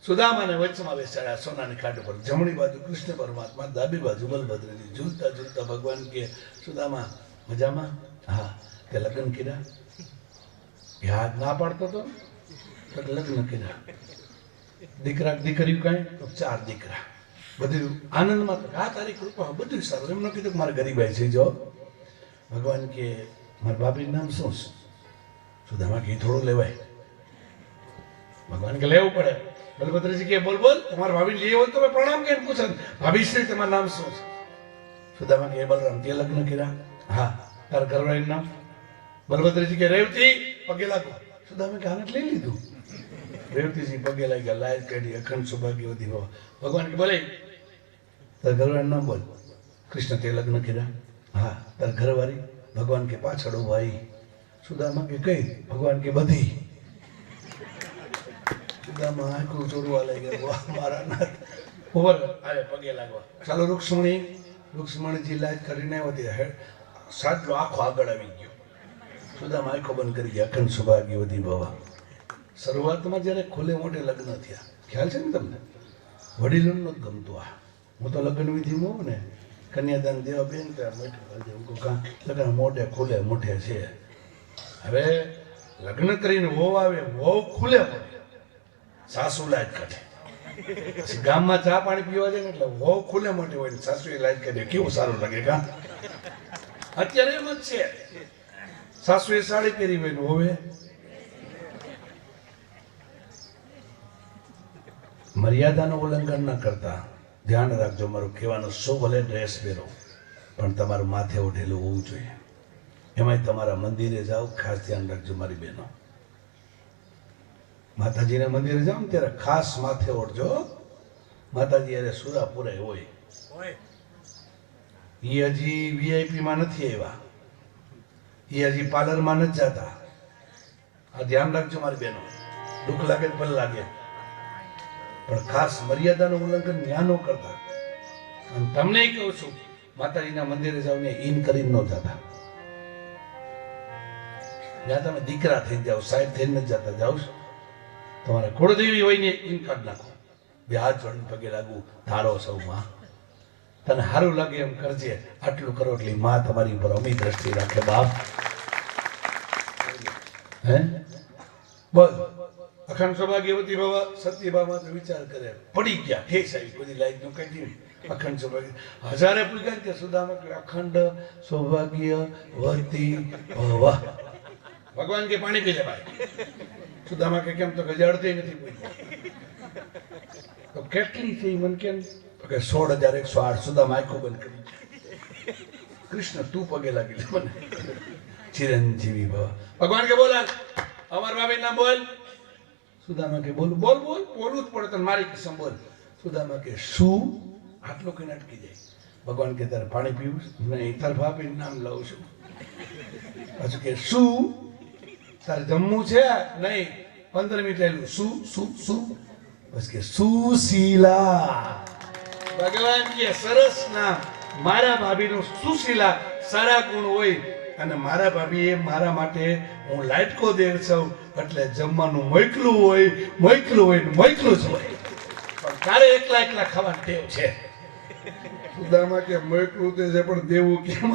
સુદામાને વચમાં બેસાડ્યા સોનાની ખાટ ઉપર. જમણી બાજુ કૃષ્ણ પરમાત્મા, ડાબી બાજુ બલભદ્રજી. ઝૂલતા ઝૂલતા ભગવાન કે સુદામા મજામાં? હા. તે લગ્ન કર્યા? એ હાથ ના પાડતો હતો તો લગ્ન કર્યા. દીકરા દીકરીઓ કાંઈ? તો 4 દીકરા. બધું આનંદમાં. આ તારી કૃપા, બધું સારું. એમ ન કીધું કે મારા ગરીબાઈ છે. જો ભગવાન કે મારા બાપીનું નામ શું છે? સુદામા કે થોડું લેવાય. ભગવાન કે લેવું પડે. બલભદ્રજી કે બોલ બોલ, તમારા ભાભી લઈ હોય તો પ્રણામ કે પૂછે ભાભી શ્રી તમારું નામ શું છે? સુદામા કે બલરામ. તે લગ્ન કર્યા? હા. તારા ઘરવાળીનું નામ? બલભદ્રજી કે રેવતી. પગે લાગો. સુદામા કે આને લઈ લીધું. રેવતીજી પગે લાગ્યા, લાજ કાઢી, અખંડ સૌભાગ્યવતી ભવ. ભગવાન કે બોલે તારા ઘરવાળીનું નામ બોલ. કૃષ્ણ. તે લગ્ન કર્યા? હા. તારા ઘરવાળી? ભગવાન કે પાછળ ઉભા. સુદામા કે કઈ? ભગવાન કે બધી. સુદામા આંખું ચોરવા લાગ્યા. વાહ મારા નાથ. ઉપર આવે પગે લાગવા. ચાલો રૂક્ષ્મણીજી લાજ કરીને આવ્યો. સાચલો આખો આગળ આવી ગયો. સુદામા આંખો બંધ કરી ગયા. અખંડ સૌભાગ્યવતી ભવ. શરૂઆતમાં જ્યારે ખુલ્લે મોઢે લગ્ન થયા, ખ્યાલ છે ને તમને? વડીલોને નથી ગમતું આ. હું તો લગ્ન વિધિમાં હોઉં ને, કન્યાદાન દેવા બેન ત્યાં લગ્ન મોઢે ખુલ્લે મોઢે છે. હવે લગ્ન કરીને વહુ આવે, વહુ ખુલ્લે મોઢે, સાસુ લાજ કાઢે. પછી ગામમાં ચા પાણી પીવા જાય ને એટલે વહુ ખુલ્લે મોઢે હોય ને સાસુ એ લાજ કાઢે. કેવું સારું લાગે કા? અત્યારે એમ જ છે. સાસુ એ સાડી પહેરી હોય ને હવે મર્યાદાનું ઉલ્લંઘન ન કરતા. ધ્યાન રાખજો, મારું કહેવાનું શું ભલે ડ્રેસ પહેરો પણ તમારું માથે ઓઢેલું હોવું જોઈએ. એમાંય તમારા મંદિરે જાઓ, ખાસ ધ્યાન રાખજો મારી બહેનો. માતાજીના મંદિરે જાઓ ને ત્યારે ખાસ માથે ઓઢજો. માતાજી અરે સુરાપુરા હોય એ હજી VIP માં નથી આવ્યા, એ હજી પાર્લરમાં નથી જતા. આ ધ્યાન રાખજો મારી બહેનો. દુઃખ લાગે તો ભલે લાગે પણ ખાસ મર્યાદાનું ઉલ્લંઘન ન્યા ન કરતા. અને તમને કહું છું, માતાજીના મંદિરે જાઓ ને ઇન કરીને ન જતા. જ્યાં તમે દીકરા થઈ જાઓ, સાહેબ થઈને જ જતા. જાઓ તમારા કુળદેવી હોય ને ઇન કાઢ નાખો. બે હાથ જોડીને પગે લાગુ, ધારો સૌ માં, તને સારું લાગે એમ કરજે, આટલું કરો એટલે માં તમારી ઉપર અમી દ્રષ્ટિ રાખે. બાપ હે બોલ, અખંડ સૌભાગ્યવતી બાબા સત્યભામાં તો વિચાર કરે, પડી ગયા ઠેસ આવી, કોઈ લાઈટ નું કઈ નહીં. અખંડ સૌભાગ્ય હજારે પૂછ્યા કે સુદામા કે અખંડ સૌભાગ્યવતી વાહ, ભગવાન કે પાણી પી લે ભાઈ. સુદામા કે કેમ તો ગજાડતી નથી કોઈ. તો કેટલી થઈ મન કેમ કે 16,108. સુદામા આંખો બંધ કરી. કૃષ્ણ તું પગે લાગી લે મને, ચિરંજીવી ભવ. ભગવાન કે બોલા અમર બાબી નામ બોલ. સુદામા કે બોલ બોલ બોલ બોલવું જ પડે તને મારી કિસમ બોલ. સુદામા કે શું? આટલો કઈ અટકી જાય. ભગવાન કે તારે પાણી પીવું? નહીં, તાર ભાભી નામ લઉં છું. પાછું કે શું? તારે જમવું છે? નહીં, 15 મિનિટ રહેલું. શું શું શું? બસ કે સુશીલા. ભગવાન કે સરસ નામ. મારા ભાભીનું સુશીલા સારા ગુણ હોય અને મારા ભાભીએ મારા માટે હું લાટકો દેવ છું એટલે જમવાનું મોકલું હોય ને મોકલું જ હોય. પણ તારે એકલા એકલા ખાવાની ટેવ છે. સુદામા કે મોકલું તે છે પણ દેવું કેમ?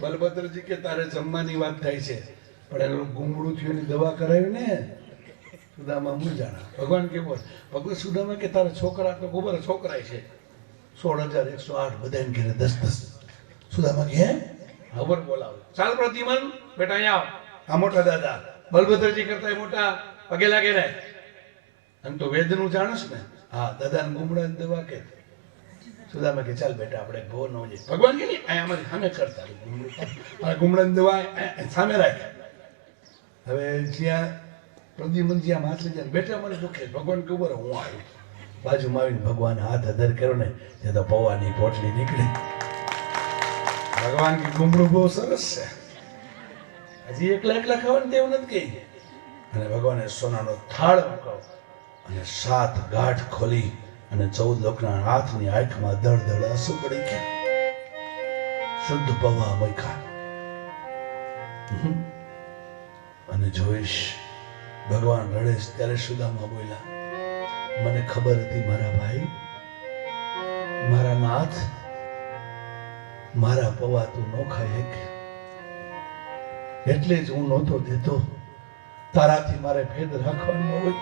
બલભદ્રજી કે તારે જમવાની વાત થાય છે પણ એનું ગુંગળું થયું ની દવા કરાવી ને. સુદામા મૂંઝાણા. ભગવાન કે બોલ. ભગવાન સુદામા કે તારા છોકરા તો ખબર છોકરાય છે 16,108. બધાને ઘેરે 10. સુદામા કે હે ખબર બોલાવે. ચાલ પ્રતિમન બેટા અહીંયા આવ. આ મોટા દાદા બલભદ્રજી કરતા મોટા પગે લાગે ને. અને તો વેદનું જાણસ ને. હા, દાદાને ગુમડા દવા કે. સુદામા કે ચાલ બેટા આપણે ભો ન જઈએ. ભગવાન કે નહીં અહીંયા અમારી સામે કરતા ગુમડા દવા સામે રાખ. હવે જ્યાં પ્રદ્યુમન જ્યાં માથ લઈ જાય બેટા મને દુખે. ભગવાન કે ઉભો રહો, હું આવ્યો. બાજુમાં આવીને ભગવાન હાથ અધર કર્યો ને ત્યાં તો પૌવાની પોટલી નીકળી. ભગવાન કે ગુમડું બહુ સરસ છે, હજી એકલા ખાવાનું તેવું નથી કઈ. અને ભગવાને સોનાનો થાળ મૂકાવ અને 7 ગાંઠ ખોલી અને 14 લોકના હાથની આંખમાં દળ આંસુ પડી ગયા. શુદ્ધ પૌવા મૂક્યા અને જોઈશ ભગવાન રડે ત્યારે સુદામા બોલ્યા, મને ખબર હતી મારા ભાઈ, મારા નાથ, મારા પૌવા તું ન ખાય એટલે જ હું નહોતો દેતો. તારાથી મારે ભેદ રાખવાનો હોય,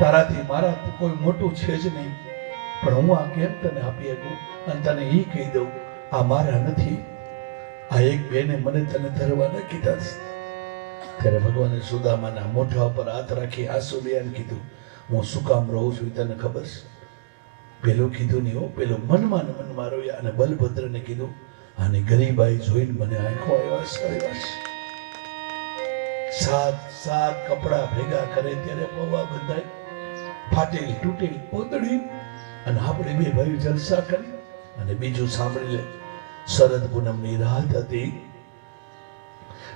તારાથી મારા કોઈ મોટું છે જ નહીં, પણ હું આ કેમ તને આપી શકું અને તને એ કહી દઉં આ મારા નથી, આ એક બેને મને તને ધરવાના કીધા છે. ત્યારે ભગવાને સુદામાના મોઢા ઉપર હાથ રાખી આંસુ લઈને કીધું, હું શું કામ રહું છું તને ખબર છે? પેલું કીધું નહીં હો, પેલું મનમાં ને મનમાં રોયા. અને બલભદ્રને કીધું આને ગરીબાઈ જોઈને મને આંખો આવ્યા છે. 7 કપડા ભેગા કરે ત્યારે પૌવા બંધાય, ફાટેલી તૂટેલી પોતડી, અને આપણે બે ભાઈ જલસા કરી. અને બીજું સાંભળી લે, શરદ પૂનમની રાત હતી.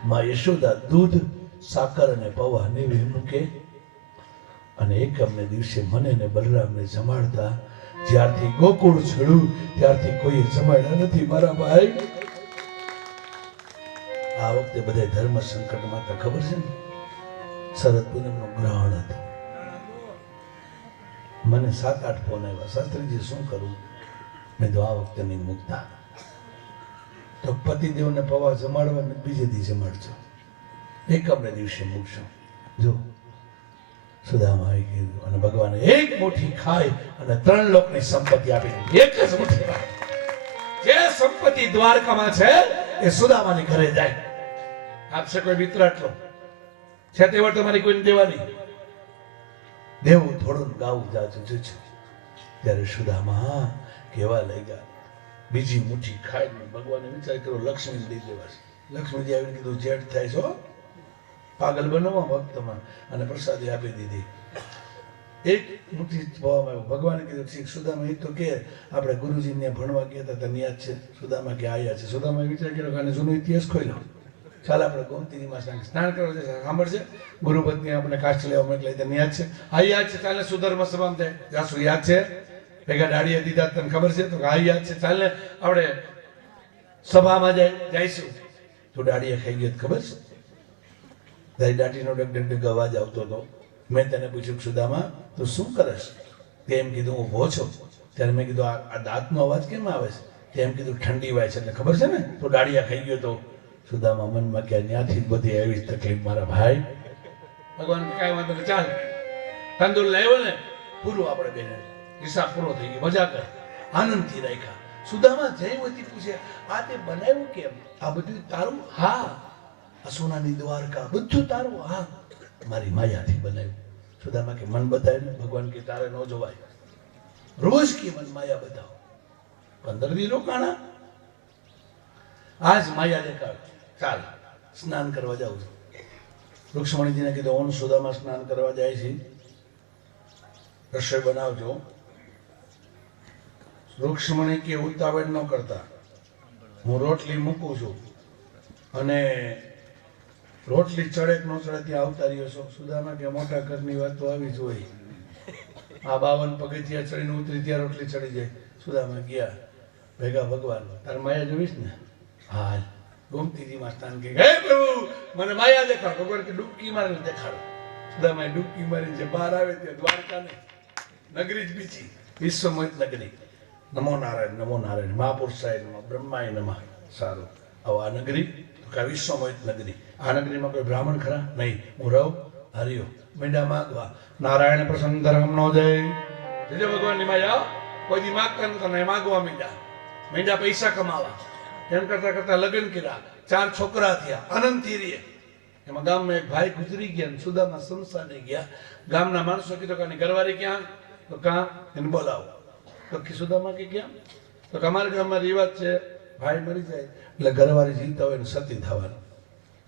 માં યશોદા દૂધ, સાકર અને પૌવા નેવે મૂકે અને એકમને દિવસે મને ને બલરામને જમાડતા. જ્યારથી ગોકુળ છોડ્યું ત્યારથી કોઈ જમાડ્યા નથી મારા ભાઈ. આ વખતે બધા ધર્મ સંકટમાં તો ખબર છે ને, શરદ પૂનમનું ગ્રહણ હતું. મને 7-8 ફોન આવ્યા, શાસ્ત્રીજી શું કરું? મેં તો આ વખતે નહીં મૂકતા. તો પતિદેવને પૌવા જમાડવા ને બીજે દી જમાડજો, એકમને દિવસે મૂકશો. જો સુદામા આવી ગયું અને ભગવાને એક મુઠ્ઠી ખાઈ અને 3 લોકની સંપત્તિ આપી દીધી. એક જ મુઠ્ઠીમાં જે સંપત્તિ દ્વારકામાં છે એ સુદામાની ઘરે જાય. આપશે કોઈ મિત્ર આટલો છે તે તમારી કોઈને દેવાની. દેવું થોડું ને ગાવું જાજુ જુજુ. ત્યારે સુદામા કેવા લાગ્યા. બીજી મુઠ્ઠી ખાઈને ભગવાને વિચાર કર્યો લક્ષ્મી દઈ દેવા છે. લક્ષ્મીજી આવીને કીધું જેઠ થાય છો પાગલ બનવા ભક્તમાં, અને પ્રસાદી આપી દીધી. એક મુઠ્ઠી ભગવાને કીધું ઠીક. સુદામા એ તો કે આપણે ગુરુજીને ભણવા ગયા હતા તને યાદ છે? સુદામા કે આયા છે. સુદામા વિચાર કર્યો કે આને જૂનો ઇતિહાસ ખોલ્યો, ચાલ આપણે ગોમતીમાં સ્નાન કરવા જશે. સાંભળશે ગુરુપત્ની આપણે કાષ્ટ લેવા મોકલે તને યાદ છે? હા યાદ છે, ચાલે સુધર્મ સભામાં થાય જાસુ યાદ છે? ભેગા દાડિયા દીધા તને ખબર છે? તો હા યાદ છે, ચાલે આપણે સભામાં જઈશું. તો દાડિયા ખાઈ ગયો ખબર છે? તારી દાઢીનો ડગ ડગ અવાજ આવતો હતો. મેં તને પૂછ્યું સુદામા તું શું કરે છે? તેમ કીધું હું ઊભો છું. ત્યારે મેં કીધું આ દાંતનો અવાજ કેમ આવે છે? તેમ કીધું ઠંડી વાય છે એટલે ખબર છે ને? તો દાડિયા ખાઈ ગયો તો. સુદામા મનમાં કે ત્યાંથી જ બધી આવી જ તકલીફ મારા ભાઈ. ભગવાન કાંઈ વાંધો નહીં, ચાલ તંદુર લાવ્યો ને પૂરું આપણે બેને હિસાબ પૂરો થઈ ગયો, મજા કર. આનંદથી રાખ્યા. સુદામા જયવતી પૂછે આ તે બનાવ્યું કેમ? આ બધું તારું? હા. આ સોનાની દ્વારકા બધું તારું? હા. મારી માયાથી બનાવ્યું. સુદામા કે મન બતાવે ને. ભગવાન કે તારે ન જોવાય, રોજ કે મન માયા બતાવો. 15 દી રોકાણા, આજ માયા દેખાડ. ચાલ સ્નાન કરવા જાઉં છું. રૂક્ષ્મણીજીને કીધું ઓન સુદામા સ્નાન કરવા જાય છે, રસોઈ બનાવજો. રૂક્ષ્મણી કે ઉતાવળ ન કરતા, હું રોટલી મૂકું છું અને રોટલી ચડે કે ન ચડે ત્યાં આવતા રહ્યો છો. સુદામા કે મોટા ઘરની વાત તો આવી જ હોય. આ 52 પગથિયા ચડીને ઉતરી ત્યાં રોટલી ચડી જાય. સુદામા ગયા ભેગા ભગવાન તાર માયા જોઈશ ને? હા. ગોમતીજીમાં સ્નાન કે હે પ્રભુ મને માયા દેખાડ. ભગવાન કે ડૂબકી મારીને દેખાડો. સુદામાએ ડૂબકી મારીને જે બહાર આવે ત્યાં દ્વારકા ને નગરી જ બીજી વિશ્વમોહિત નગરી. નમો નારાયણ નમો નારાયણ મહાપુરુષાય નમઃ બ્રહ્માય નમઃ. સારું આવો આ નગરી તો કે વિશ્વમોહિત નગરી. આ નગરીમાં કોઈ બ્રાહ્મણ ખરા? નહીં. હું રહું હરિયો મેંડા માગવા. નારાયણ પ્રસન્ન ધર્મ નો જય. જય ભગવાનની માયા. કોઈ દી માગતા નતા ને માગવા મેંડા પૈસા કમાવા. એમ કરતા કરતા લગ્ન કર્યા, 4 છોકરા થયા, આનંદથી રહે. એમાં ગામમાં એક ભાઈ ગુજરી ગયા ને સુદામા સંસાને ગયા. ગામના માણસો કીધું કે ઘરવાળી ક્યાં? તો કાં એને બોલાવો. તો સુદામા કે ક્યાં? તો અમારા ગામમાં રિવાજ છે ભાઈ મરી જાય એટલે ઘરવાળી જીવતા હોય ને સતી થવાનું.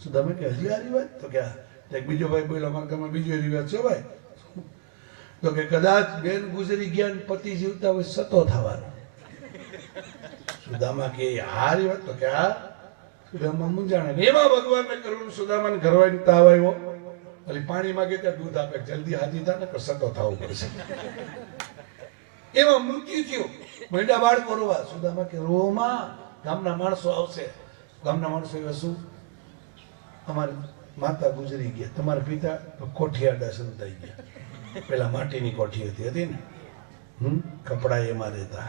સુદામા કે હજી આ રિવાજ? તો કે એક બીજો ભાઈ બોલ્યો અમારા ગામમાં બીજો રિવાજ છે ભાઈ. તો કે કદાચ બેન ગુજરી ગયા ને પતિ જીવતા હોય સતો થવાનું. સુદામા કે આ રિવાજ? તો કે આ. સુદામા મૂંઝાણા. એમાં ભગવાનને કરું સુદામાને ઘરવાળી તાવ આવ્યો. એટલે પાણી માંગે ત્યાં દૂધ આપે, જલ્દી હાજી થાય ને સતો થવું પડશે. એમાં મૃત્યુ થયું. મહિના બાળકો રોવા. સુદામા કે રોમાં ગામના માણસો આવશે. ગામના માણસો એવા શું? અમારી માતા ગુજરી ગયા, તમારા પિતા? તો કોઠિયાડા સંતાઈ ગયા. પેલા માટીની કોઠી હતી ને, કપડા એમાં રહેતા,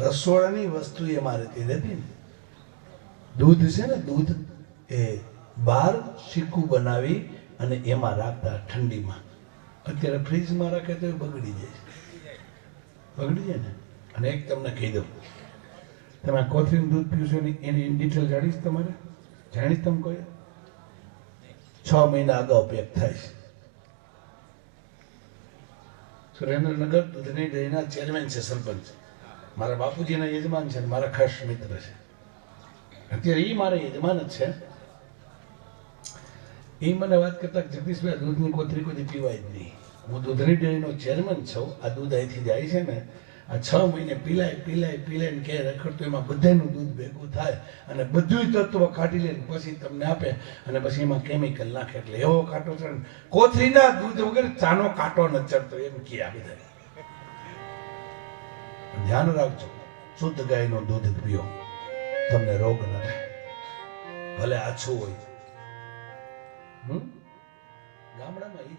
રસોડાની વસ્તુ એમાં રહેતી હતી ને. દૂધ છે ને દૂધ એ બહાર શીકું બનાવી અને એમાં રાખતા ઠંડીમાં. અત્યારે ફ્રીજમાં રાખે તો એ બગડી જાય. બગડી જાય ને. અને એક તમને કહી દઉં, તમે કોથળીનું દૂધ પીવશો ને એની ડિટેલ જાણીશ તમારે? જાણીશ તમે કોઈ? 6 મહિના અગાઉ પેક થાય છે. સુરેન્દ્રનગર દૂધની ડેરીના ચેરમેન છે, સરપંચ. મારા બાપુજીના યજમાન છે, મારા ખાસ મિત્ર છે. અત્યારે એ મારા યજમાન જ છે. એ મને વાત કરતા જગદીશભાઈ દૂધની કોથળી કોઈ પીવાય જ નહીં. હું દૂધની ડેરીનો ચેરમેન છું. આ દૂધ અહીંથી જાય છે ને, આ 6 મહિને પીલાય ને કે રખડતો એમાં બધાનું દૂધ ભેગું થાય અને બધું તત્વ કાઢી લે પછી તમને આપે અને પછી એમાં કેમિકલ નાખે એટલે એવો કાંટો ચડે. કોથળીના દૂધ વગર ચાનો કાંટો ન ચડતો એમ કે આ બધા. ધ્યાન રાખજો, શુદ્ધ ગાયનું દૂધ પીઓ, તમને રોગ ન થાય. ભલે આછું હોય. ગામડામાં એ